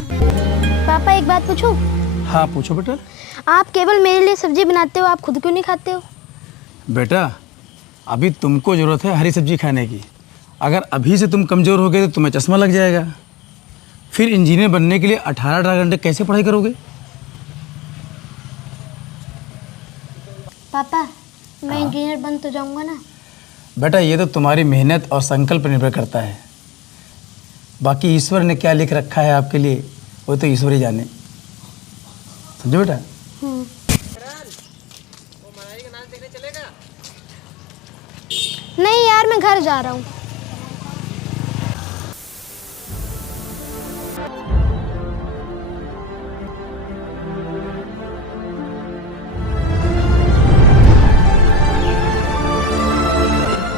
पापा एक बात पूछूं? हाँ पूछो बेटा। आप केवल मेरे लिए सब्जी बनाते हो, आप खुद क्यों नहीं खाते हो? बेटा अभी तुमको ज़रूरत है हरी सब्जी खाने की। अगर अभी से तुम कमज़ोर हो गए तो तुम्हें चश्मा लग जाएगा। फिर इंजीनियर बनने के लिए 18 घंटे कैसे पढ़ाई करोगे? पापा मैं इंजीनियर बन तो जाऊंगा ना? बेटा ये तो तुम्हारी मेहनत और संकल्प पर निर्भर करता है। बाकी ईश्वर ने क्या लिख रखा है आपके लिए वो तो ईश्वर ही जाने। समझो बेटा। नहीं यार, मैं घर जा रहा हूँ।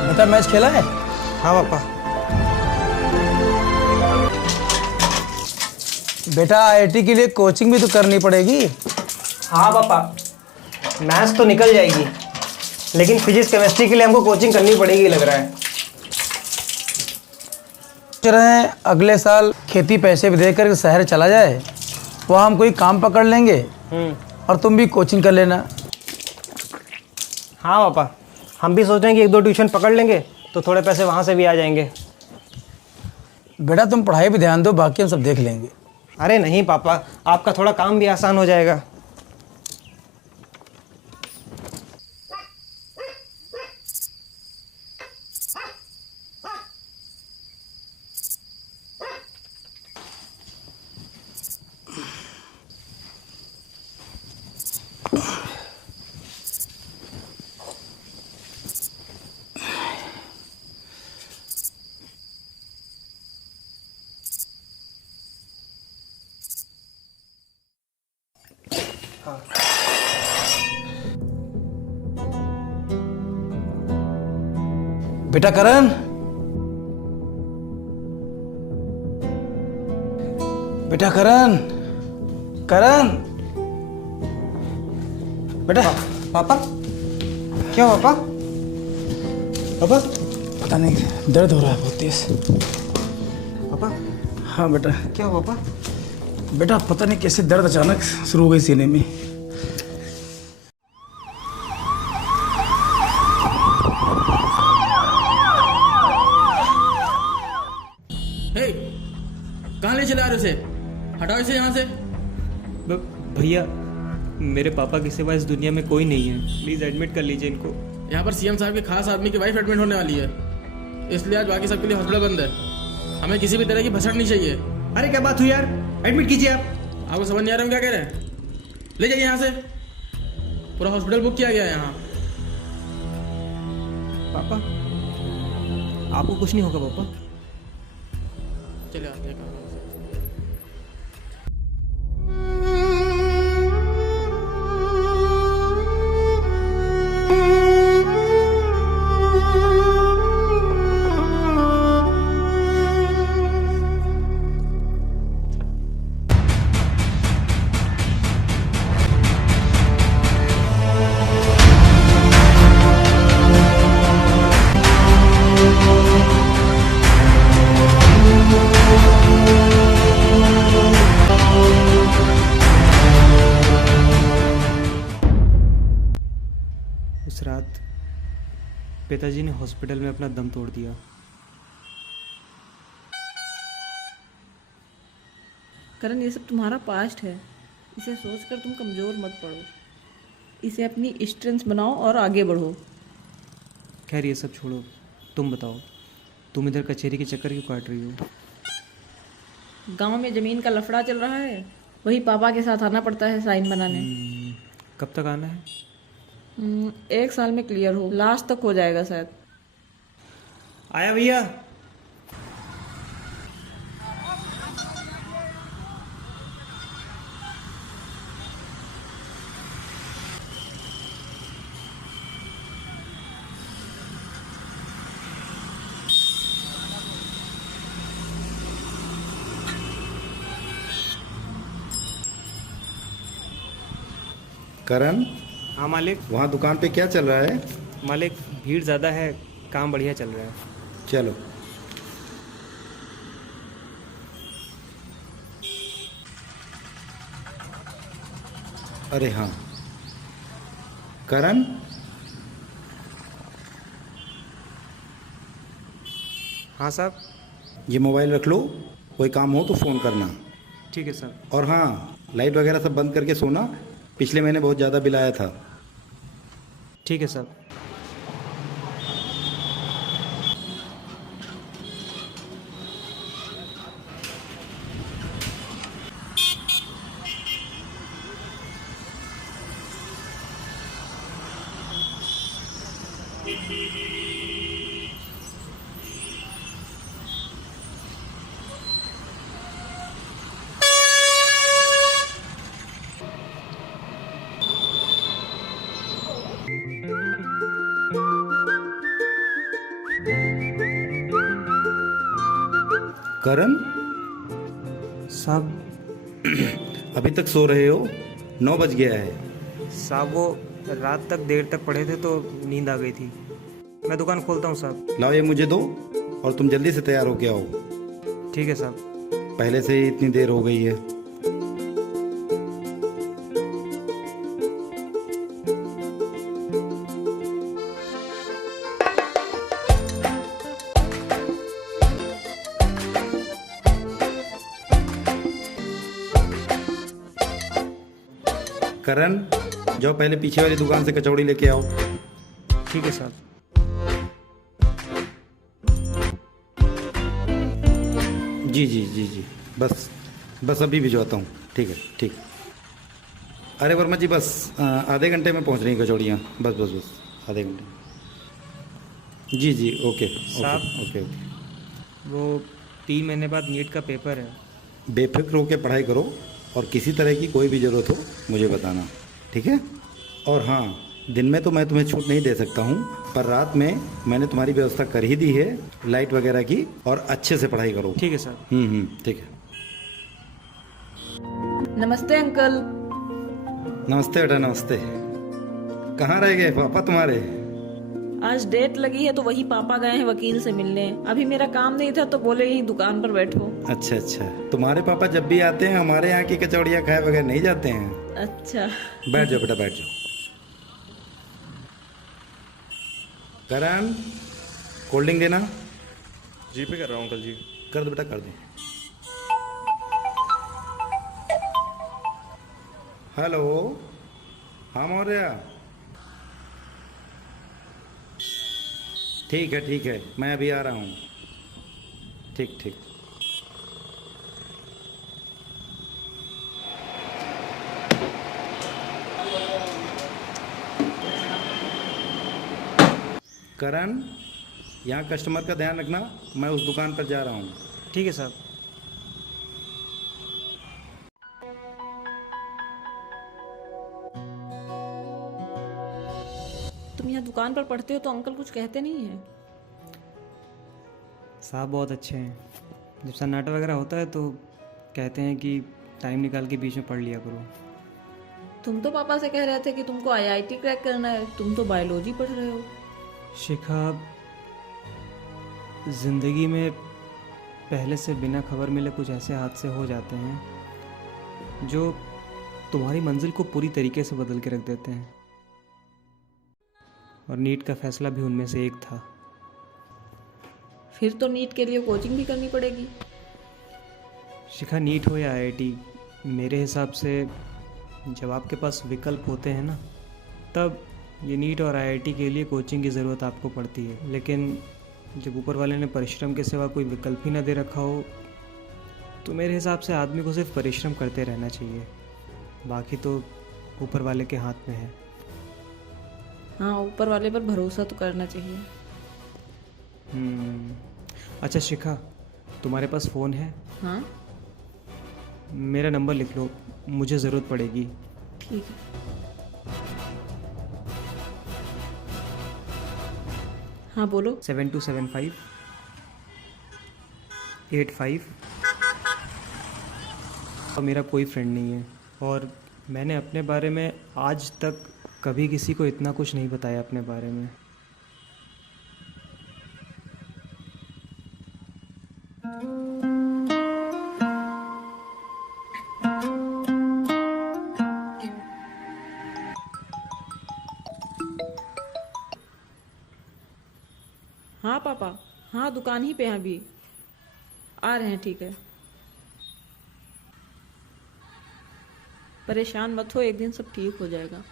बेटा मैच खेला है? हाँ पापा। बेटा आईआईटी के लिए कोचिंग भी तो करनी पड़ेगी। हाँ पापा, मैथ्स तो निकल जाएगी लेकिन फिजिक्स केमिस्ट्री के लिए हमको कोचिंग करनी पड़ेगी लग रहा है। सोच रहे हैं अगले साल खेती पैसे भी देकर शहर चला जाए, वहाँ हम कोई काम पकड़ लेंगे और तुम भी कोचिंग कर लेना। हाँ पापा, हम भी सोच रहे हैं कि 1-2 ट्यूशन पकड़ लेंगे तो थोड़े पैसे वहाँ से भी आ जाएंगे। बेटा तुम पढ़ाई भी ध्यान दो, बाकी हम सब देख लेंगे। अरे नहीं पापा, आपका थोड़ा काम भी आसान हो जाएगा। बेटा करण, बेटा करण, करण, बेटा। पापा क्या पापा? पापा पता नहीं दर्द हो रहा है बहुत तेज। पापा हाँ बेटा। क्या पापा? बेटा पता नहीं कैसे दर्द अचानक शुरू हो गई सीने में। कहाँ ले चला रहे उसे? हटाओ इसे यहाँ से। भैया मेरे पापा के सिवा इस दुनिया में कोई नहीं है, प्लीज एडमिट कर लीजिए इनको। यहाँ पर सीएम साहब के खास आदमी की वाइफ एडमिट होने वाली है, इसलिए आज बाकी सबके लिए हॉस्पिटल बंद है। हमें किसी भी तरह की भसड़ नहीं चाहिए। अरे क्या बात हुई यार, एडमिट कीजिए आप। आपको समझ नहीं आ रहा हम क्या कह रहे हैं? ले जाइए यहाँ से, पूरा हॉस्पिटल बुक किया गया है यहाँ। पापा आपको कुछ नहीं होगा पापा। चले आते हैं। उस रात पिताजी ने हॉस्पिटल में अपना दम तोड़ दिया। करण ये सब तुम्हारा पास्ट है, इसे सोचकर तुम कमज़ोर मत पड़ो, इसे अपनी स्ट्रेंथ बनाओ और आगे बढ़ो। खैर ये सब छोड़ो, तुम बताओ तुम इधर कचहरी के चक्कर क्यों काट रही हो? गांव में ज़मीन का लफड़ा चल रहा है, वही पापा के साथ आना पड़ता है साइन बनाने। कब तक आना है? 1 साल में क्लियर हो, लास्ट तक हो जाएगा शायद। आया भैया। करण, हाँ मालिक। वहाँ दुकान पे क्या चल रहा है? मालिक भीड़ ज़्यादा है, काम बढ़िया चल रहा है। चलो। अरे हाँ, करण। हाँ साहब। ये मोबाइल रख लो, कोई काम हो तो फ़ोन करना। ठीक है सर। और हाँ, लाइट वगैरह सब बंद करके सोना, पिछले महीने बहुत ज़्यादा बिल आया था। ठीक है सर। करण, साहब। अभी तक सो रहे हो? 9 बज गया है। साहब वो रात तक देर तक पढ़े थे तो नींद आ गई थी। मैं दुकान खोलता हूँ साहब। लाओ ये मुझे दो और तुम जल्दी से तैयार होके आओ। ठीक है साहब। पहले से ही इतनी देर हो गई है। करण, जाओ पहले पीछे वाली दुकान से कचौड़ी लेके आओ। ठीक है साहब। जी जी जी जी, बस बस अभी भिजवाता हूँ। ठीक है, ठीक। अरे वर्मा जी, बस आधे घंटे में पहुँच रही कचौड़ियाँ। बस बस बस आधे घंटे। जी जी, ओके साहब। Okay okay. वो 3 महीने बाद नीट का पेपर है। बेफिक्र होकर पढ़ाई करो और किसी तरह की कोई भी ज़रूरत हो मुझे बताना, ठीक है? और हाँ, दिन में तो मैं तुम्हें छूट नहीं दे सकता हूँ, पर रात में मैंने तुम्हारी व्यवस्था कर ही दी है लाइट वगैरह की, और अच्छे से पढ़ाई करो। ठीक है सर। ठीक है। नमस्ते अंकल। नमस्ते बेटा, नमस्ते। कहाँ रह गए पापा तुम्हारे? आज डेट लगी है तो वही पापा गए हैं वकील से मिलने। अभी मेरा काम नहीं था तो बोले यही दुकान पर बैठो। अच्छा अच्छा, तुम्हारे पापा जब भी आते हैं हमारे यहाँ की कचौड़ियाँ खाए बगैर नहीं जाते हैं। अच्छा। बैठ जाओ बेटा, बैठ जाओ। करण, कोल्ड ड्रिंक देना। जी पे कर रहा हूँ अंकल जी। कर दो बेटा, कर दो। हेलो, हाँ मौर्य। ठीक है, मैं अभी आ रहा हूँ। ठीक ठीक। करण, यहाँ कस्टमर का ध्यान रखना, मैं उस दुकान पर जा रहा हूँ। ठीक है साहब। तुम यहाँ दुकान पर पढ़ते हो तो अंकल कुछ कहते नहीं है? साहब बहुत अच्छे हैं। जब सन्नाटा वगैरह होता है तो कहते हैं कि टाइम निकाल के बीच में पढ़ लिया करो। तुम तो पापा से कह रहे थे कि तुमको आईआईटी क्रैक करना है, तुम तो बायोलॉजी पढ़ रहे हो। शिखा, ज़िंदगी में पहले से बिना खबर मिले कुछ ऐसे हादसे हो जाते हैं जो तुम्हारी मंजिल को पूरी तरीके से बदल के रख देते हैं, और नीट का फैसला भी उनमें से एक था। फिर तो नीट के लिए कोचिंग भी करनी पड़ेगी। शिखा, नीट हो या आईआईटी, मेरे हिसाब से जब आपके पास विकल्प होते हैं ना, तब ये नीट और आईआईटी के लिए कोचिंग की ज़रूरत आपको पड़ती है। लेकिन जब ऊपर वाले ने परिश्रम के सिवा कोई विकल्प ही ना दे रखा हो, तो मेरे हिसाब से आदमी को सिर्फ परिश्रम करते रहना चाहिए, बाकी तो ऊपर वाले के हाथ में है। हाँ, ऊपर वाले पर भरोसा तो करना चाहिए। अच्छा शिखा, तुम्हारे पास फ़ोन है? हाँ। मेरा नंबर लिख लो, मुझे ज़रूरत पड़ेगी। ठीक है। हाँ बोलो। 7275 85। और मेरा कोई फ्रेंड नहीं है, और मैंने अपने बारे में आज तक कभी किसी को इतना कुछ नहीं बताया अपने बारे में। हाँ पापा, हाँ दुकान ही पे हैं अभी, आ रहे हैं। ठीक है, परेशान मत हो, एक दिन सब ठीक हो जाएगा।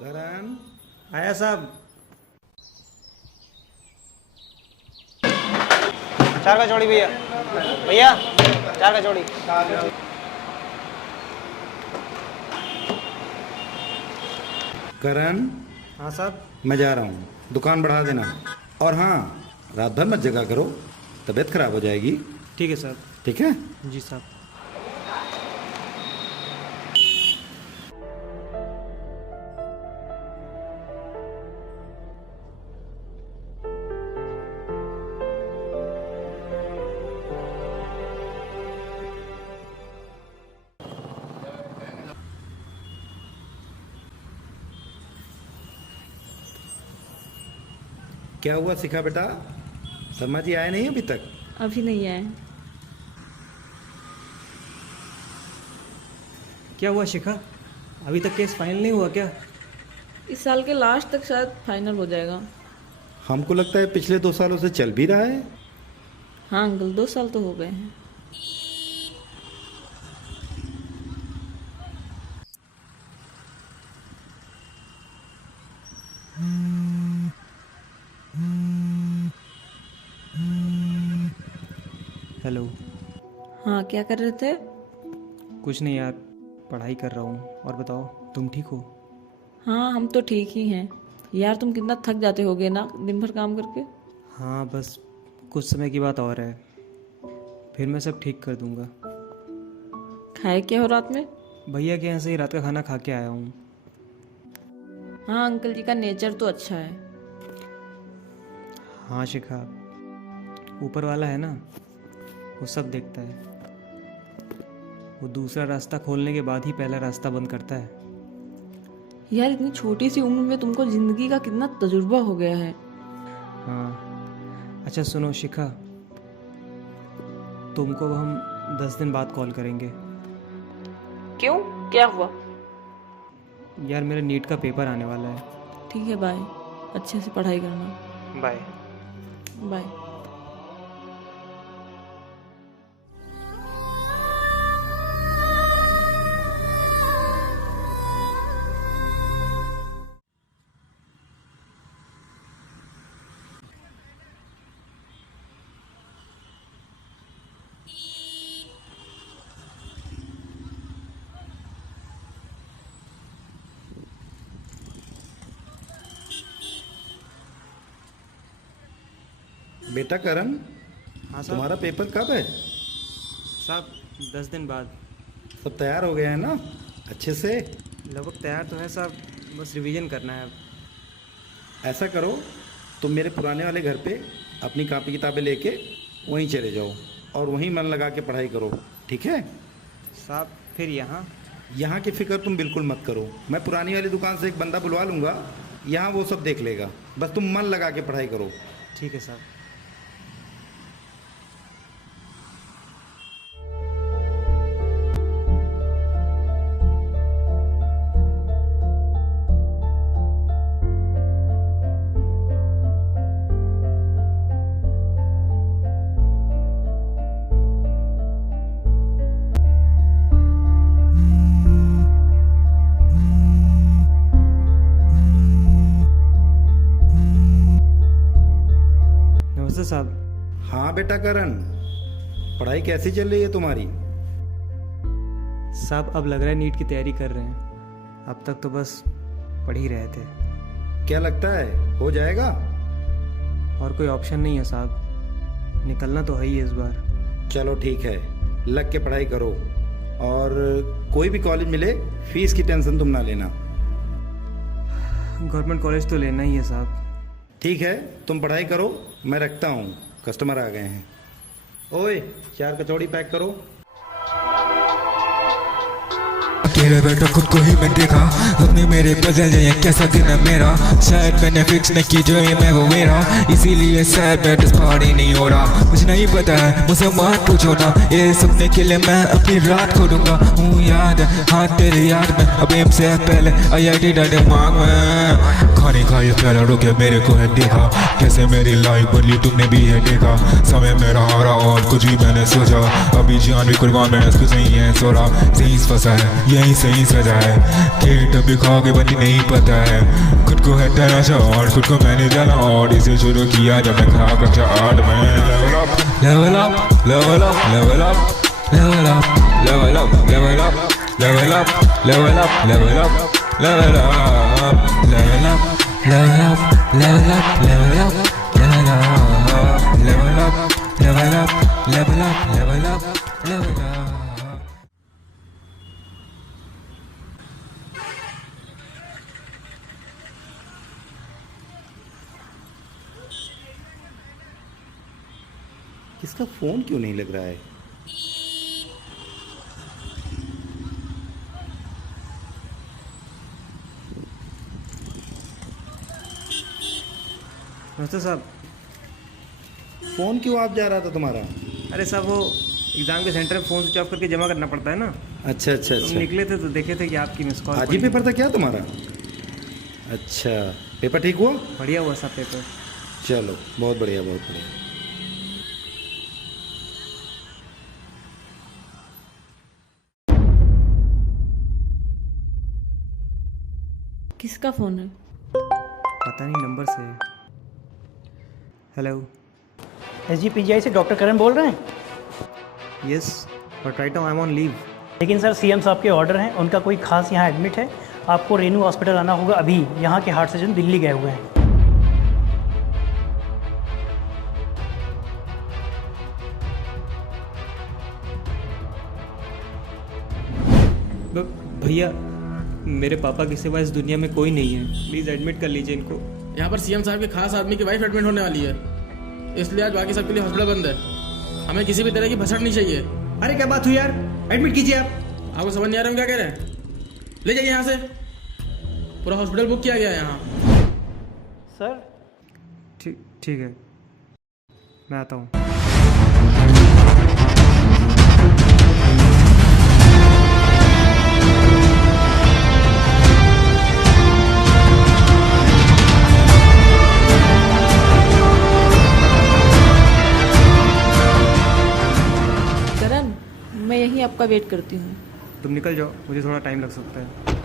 करण, आया साहब। 4 का जोड़ी भैया। भैया 4 का जोड़ी। करण, हाँ साहब। मैं जा रहा हूँ, दुकान बढ़ा देना। और हाँ, रात भर मत जगा करो, तबीयत खराब हो जाएगी। ठीक है साहब। ठीक है? जी साहब। क्या हुआ शिखा बेटा, शर्मा जी आए नहीं अभी तक? अभी नहीं आए। क्या हुआ शिखा, अभी तक केस फाइनल नहीं हुआ क्या? इस साल के लास्ट तक शायद फाइनल हो जाएगा। हमको लगता है पिछले 2 सालों से चल भी रहा है। हाँ अंकल, 2 साल तो हो गए हैं। हेलो। हाँ क्या कर रहे थे? कुछ नहीं यार, पढ़ाई कर रहा हूँ। और बताओ, तुम ठीक हो? हाँ हम तो ठीक ही हैं। यार तुम कितना थक जाते होगे ना दिन भर काम करके। हाँ बस कुछ समय की बात और है, फिर मैं सब ठीक कर दूंगा। खाए क्या हो रात में? भैया के यहाँ से ही रात का खाना खा के आया हूँ। हाँ अंकल जी का नेचर तो अच्छा है। हाँ शिखा, ऊपर वाला है ना, वो सब देखता है। वो दूसरा रास्ता खोलने के बाद ही पहला रास्ता बंद करता है। यार इतनी छोटी सी उम्र में तुमको जिंदगी का कितना तजुर्बा हो गया है। हाँ अच्छा सुनो शिखा, तुमको हम 10 दिन बाद कॉल करेंगे। क्यों, क्या हुआ? यार मेरा नीट का पेपर आने वाला है। ठीक है बाय, अच्छे से पढ़ाई करना। बाय। बाय। बेटा करण, हाँ साहब। तुम्हारा पेपर कब है? साहब 10 दिन बाद। सब तैयार हो गए हैं ना अच्छे से? लगभग तैयार तो है साहब, बस रिवीजन करना है अब। ऐसा करो, तुम मेरे पुराने वाले घर पे अपनी कॉपी किताबें लेके वहीं चले जाओ और वहीं मन लगा के पढ़ाई करो, ठीक है? साहब फिर यहाँ? यहाँ की फिक्र तुम बिल्कुल मत करो, मैं पुरानी वाली दुकान से एक बंदा बुलवा लूँगा, यहाँ वो सब देख लेगा। बस तुम मन लगा के पढ़ाई करो। ठीक है साहब। नमस्ते साहब। हाँ बेटा करण, पढ़ाई कैसी चल रही है तुम्हारी? साहब अब लग रहा है नीट की तैयारी कर रहे हैं, अब तक तो बस पढ़ ही रहे थे। क्या लगता है हो जाएगा? और कोई ऑप्शन नहीं है साहब, निकलना तो है ही इस बार। चलो ठीक है, लग के पढ़ाई करो और कोई भी कॉलेज मिले फीस की टेंशन तुम ना लेना। गवर्नमेंट कॉलेज तो लेना ही है साहब। ठीक है, तुम पढ़ाई करो, मैं रखता हूँ, कस्टमर आ गए हैं। ओए 4 कचौड़ी पैक करो। अकेले बैठा खुद को ही मैं देखा, अपने मेरे बदल जाए कैसा दिन है मेरा। शायद मैंने फिक्स नहीं की जो ये मैं वो मेरा, इसीलिए शायद मैं इस पार्टी नहीं हो रहा। मुझे नहीं पता है, मुझे मत पूछो ना, ये सपने के लिए मैं अपनी रात खोलूंगा। हूँ याद है हाँ तेरी याद में, अभी से पहले IIT दिमाग में ये प्यारा रुके मेरे को है देखा, कैसे मेरी लाइफ बदली तुमने भी है देखा। समय मेरा हारा और कुछ भी मैंने सोचा, अभी जान भी कुर्बान मैंने कुछ नहीं है सोरा। सही फंसा है यही सही सजा है, खेत अभी खाओगे बनी नहीं पता है। खुद को है तराशा और खुद को मैंने जाना, और इसे शुरू किया जब मैं था कक्षा 8 में। Level up level up level up level up level up level up level up level up level up level up, level up, level up, level up, level up, level up, level up, level up, level up, level up, level up. किसका phone क्यों नहीं लग रहा है? नमस्ते साहब। Phone क्यों आप जा रहा था तुम्हारा? अरे साहब वो एग्ज़ाम के सेंटर में फ़ोन स्विच ऑफ करके जमा करना पड़ता है ना। अच्छा अच्छा हम अच्छा, निकले थे तो देखे थे कि आपकी मिस कॉल। आज ही पेपर था क्या तुम्हारा? अच्छा, पेपर ठीक हुआ? बढ़िया हुआ साहब पेपर। चलो बहुत बढ़िया बहुत बढ़िया। किसका फ़ोन है? पता नहीं नंबर से है। हेलो। SGPGI से डॉक्टर करण बोल रहे हैं? Yes, but right now I am on leave. लेकिन सर CM साहब के ऑर्डर हैं, उनका कोई खास यहाँ एडमिट है, आपको रेनू हॉस्पिटल आना होगा अभी। यहाँ के हार्ट सर्जन दिल्ली गए हुए हैं। भैया मेरे पापा के सिवा इस दुनिया में कोई नहीं है, प्लीज़ एडमिट कर लीजिए इनको। यहाँ पर सीएम साहब के खास आदमी की वाइफ एडमिट होने वाली है, इसलिए आज बाकी सबके लिए हॉस्पिटल बंद है। हमें किसी भी तरह की भसड़ नहीं चाहिए। अरे क्या बात हुई यार, एडमिट कीजिए आप। आपको समझ नहीं आ रहा हम क्या कह रहे हैं? ले जाइए यहाँ से, पूरा हॉस्पिटल बुक किया गया है यहाँ। सर ठीक है, मैं आता हूँ। मैं यहीं आपका वेट करती हूँ। तुम निकल जाओ, मुझे थोड़ा टाइम लग सकता है।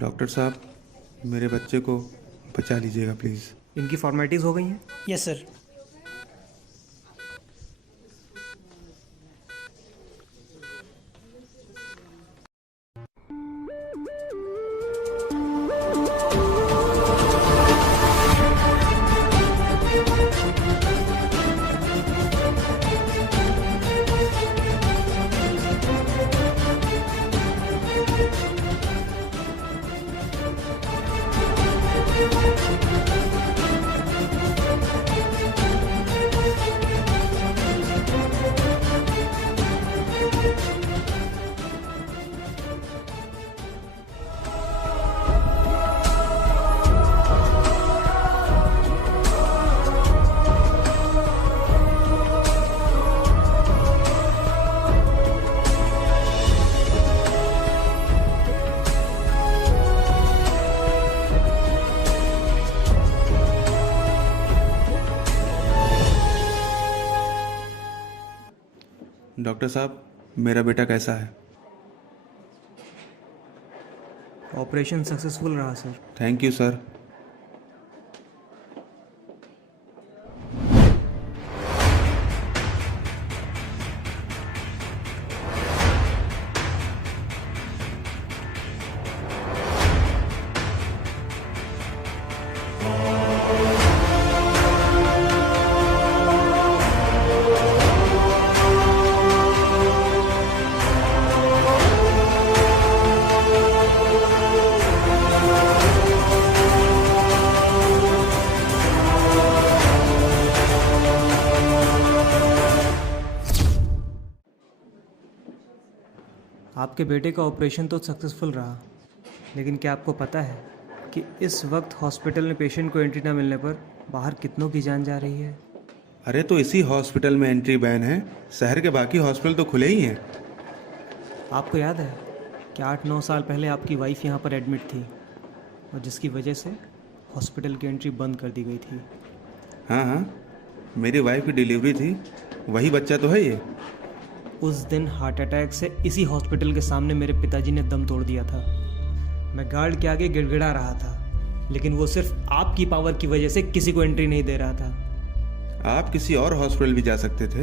डॉक्टर साहब, मेरे बच्चे को बचा लीजिएगा प्लीज़। इनकी फॉर्मेलिटीज़ हो गई हैं? Yes sir. डॉक्टर साहब, मेरा बेटा कैसा है? ऑपरेशन सक्सेसफुल रहा सर। Thank you sir. आपके बेटे का ऑपरेशन तो सक्सेसफुल रहा, लेकिन क्या आपको पता है कि इस वक्त हॉस्पिटल में पेशेंट को एंट्री ना मिलने पर बाहर कितनों की जान जा रही है? अरे तो इसी हॉस्पिटल में एंट्री बैन है, शहर के बाकी हॉस्पिटल तो खुले ही हैं। आपको याद है कि 8-9 साल पहले आपकी वाइफ यहाँ पर एडमिट थी और जिसकी वजह से हॉस्पिटल की एंट्री बंद कर दी गई थी। हाँ हाँ, मेरी वाइफ की डिलीवरी थी, वही बच्चा तो है ये। उस दिन हार्ट अटैक से इसी हॉस्पिटल के सामने मेरे पिताजी ने दम तोड़ दिया था। मैं गार्ड के आगे गिड़गिड़ा रहा था, लेकिन वो सिर्फ आपकी पावर की वजह से किसी को एंट्री नहीं दे रहा था। आप किसी और हॉस्पिटल भी जा सकते थे।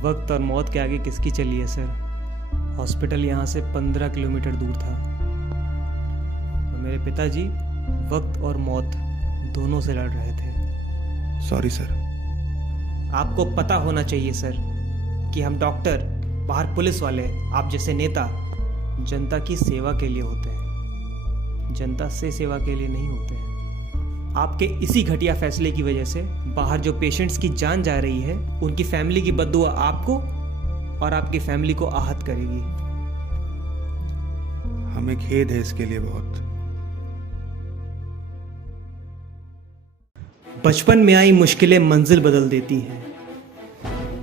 वक्त और मौत के आगे किसकी चली है सर? हॉस्पिटल यहाँ से 15 किलोमीटर दूर था और मेरे पिताजी वक्त और मौत दोनों से लड़ रहे थे। Sorry sir. आपको पता होना चाहिए सर कि हम डॉक्टर, बाहर पुलिस वाले, आप जैसे नेता जनता की सेवा के लिए होते हैं, जनता से सेवा के लिए नहीं होते हैं। आपके इसी घटिया फैसले की वजह से बाहर जो पेशेंट्स की जान जा रही है, उनकी फैमिली की बद्दुआ आपको और आपकी फैमिली को आहत करेगी। हमें खेद है इसके लिए बहुत। बचपन में आई मुश्किलें मंजिल बदल देती हैं,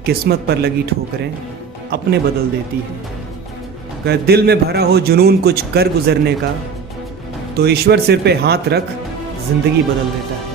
किस्मत पर लगी ठोकरें अपने बदल देती हैं। अगर दिल में भरा हो जुनून कुछ कर गुजरने का, तो ईश्वर सिर पे हाथ रख जिंदगी बदल देता है।